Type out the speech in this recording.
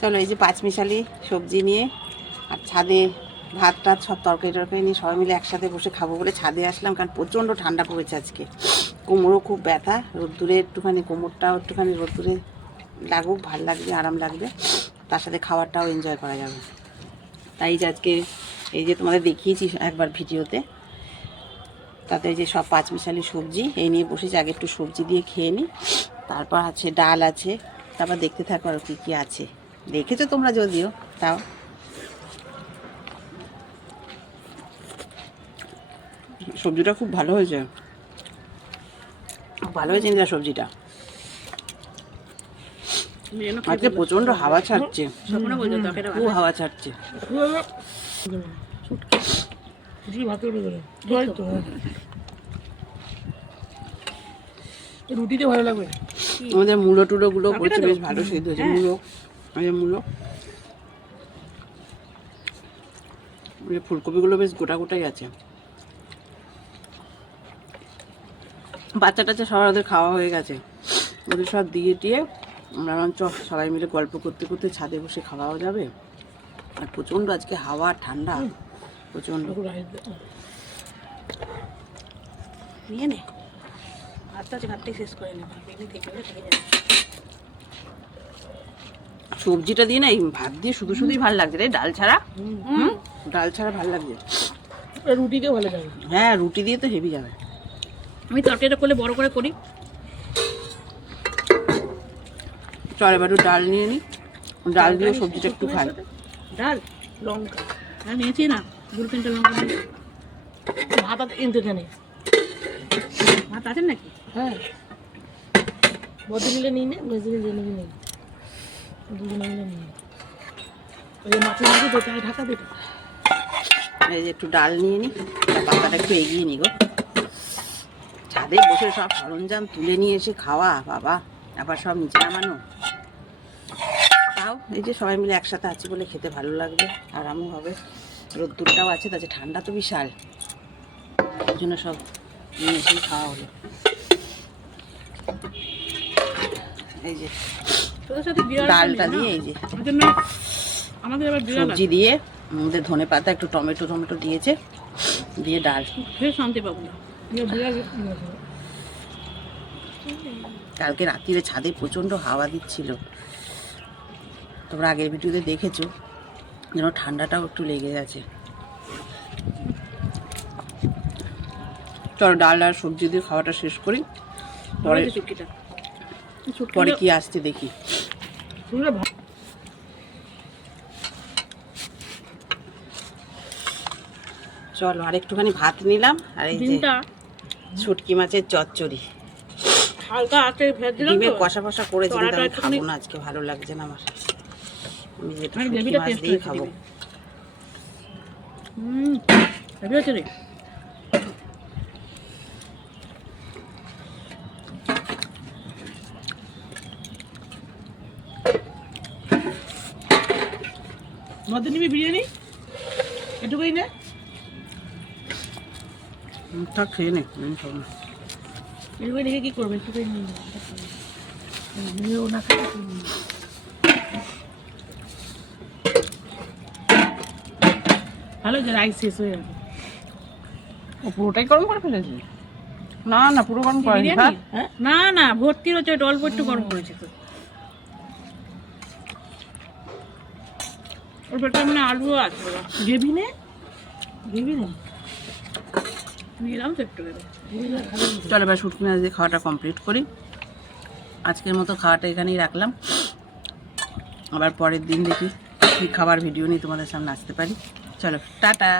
চলো এই যে পাঁচমিশালি সবজি নিয়ে আর ছাদে ভাত টাত সব তরকারি টরকারি নিয়ে সবাই মিলে একসাথে বসে খাব বলে ছাদে আসলাম কারণ প্রচণ্ড ঠান্ডা পড়েছে আজকে। কোমরও খুব ব্যথা, রোদ্দুরে একটুখানি, কোমরটাও একটুখানি রোদ্দুরে লাগুক, ভালো লাগবে, আরাম লাগবে। তার সাথে খাবারটাও এনজয় করা যাবে। তাই যে আজকে এই যে তোমাদের দেখিয়েছি একবার ভিডিওতে, তাতে যে সব পাঁচমিশালি সবজি, এই নিয়ে বসেছি, আগে একটু সবজি দিয়ে খেয়ে নিই তারপর আছে ডাল আছে, তারপর দেখতে থাকো আর কী কী আছে। দেখেছ তোমরা যদিও তাও। সবজিটা খুব ভালো হয়েছে। ভালো হয়েছে ইন্দিরা সবজিটা। আজকে প্রচণ্ড হাওয়া ছাড়ছে। খুব হাওয়া ছাড়ছে। রুটিতে ভালো লাগবে। আমাদের মূলো টুলো গুলো বেশ ভালো সিদ্ধ হয়েছে। মূলো এই মূলো। ফুলকপিগুলো বেশ গোটা গোটাই আছে। বাচ্চা টাচ্চা সবার ওদের খাওয়া হয়ে গেছে। ওদের সব দিয়ে টিয়ে আমরা চ সবাই মিলে গল্প করতে করতে ছাদে বসে খাওয়াও যাবে। আর প্রচণ্ড আজকে হাওয়া ঠান্ডা, প্রচণ্ড। নিয়ে নে। ভাতটা আছে ভাতটাই শেষ করে নে এমনি থেকে গেলে থেকে যাবে। সবজিটা দিয়ে না এই ভাত দিয়ে শুধু শুধুই ভালো লাগছে রে ডাল ছাড়া। হুম ডাল ছাড়া ভালো লাগছে। রুটিতেও ভালো যাবে হ্যাঁ রুটি দিয়ে তো হেভি যাবে। আমি তরকারিটা করলে বড় করে করি। চল এবার একটু ডাল নিয়ে নিই ডাল দিয়ে সবজিটা একটু খাই। ডাল লঙ্কা। হ্যাঁ নিয়েছি না দুটো তিনটে লঙ্কা ভাত আর কিনতে জানি ভাত আছে নাকি? হ্যাঁ। বদল নিই নে বেশি মিলে নিবি নেই এই যে একটু ডাল নিয়ে আর পাতাটা একটু এগিয়ে নিই গো। ছাদে বসে সব সরঞ্জাম তুলে নিয়ে এসে খাওয়া, বাবা। আবার সব নিচে নামানো তাও, এই যে সবাই মিলে একসাথে আছি বলে খেতে ভালো লাগবে, আরামও হবে। রোদ্দুরটাও আছে তাছে ঠান্ডা তো বিশাল। ওই জন্য সব নিয়ে এসেই খাওয়া হলো। এই যে ডালটা দিয়ে এই যে আমাদের আবার সবজি দিয়ে আমাদের ধনে পাতা একটু টমেটো টমেটো দিয়েছে। দিয়ে ডাল। শান্তি পাবো কালকে রাত্রিরে ছাদে প্রচণ্ড হাওয়া দিচ্ছিল। তোমরা আগের ভিডিওতে দেখেছ যেন ঠান্ডাটাও একটু লেগে গেছে। চলো ডাল আর সবজি দিয়ে খাওয়াটা শেষ করি। পরে পরে কি আসছে দেখি। চলো আর একটুখানি ভাত নিলাম আর এই যে শুটকি মাছের চচ্চড়ি। হালকা আঁচে ভেজ দিলাম ডিমের কষা কষা করেছি কিন্তু আমি খাব না আজকে ভালো লাগছে না আমার। আমি যেটা শুটকি মাছ খাব। হুম নিবি বিরিয়ানি? এটুকুই না। থাক খেয়ে নে এটুকুই রেখে কি করবে? এটুকুই নিয়ে না। খাই। ভালো যে রাইস শেষ হয়ে ও পুরোটাই গরম করে ফেলেছি? না না পুরো গরম করেনি বিরিয়ানি? হ্যাঁ? না না ভর্তি হচ্ছে অল্প একটু গরম করেছে তো। ওর পেটে মানে আলুও আছে গ্রেভি নে? গ্রেভি নে। তো একটু চলো এবার শুটকি মাছ দিয়ে খাওয়াটা কমপ্লিট করি। আজকের মতো খাওয়াটা এখানেই রাখলাম। আবার পরের দিন দেখি কী খাবার ভিডিও নিয়ে তোমাদের সামনে আসতে পারি। চলো টাটা।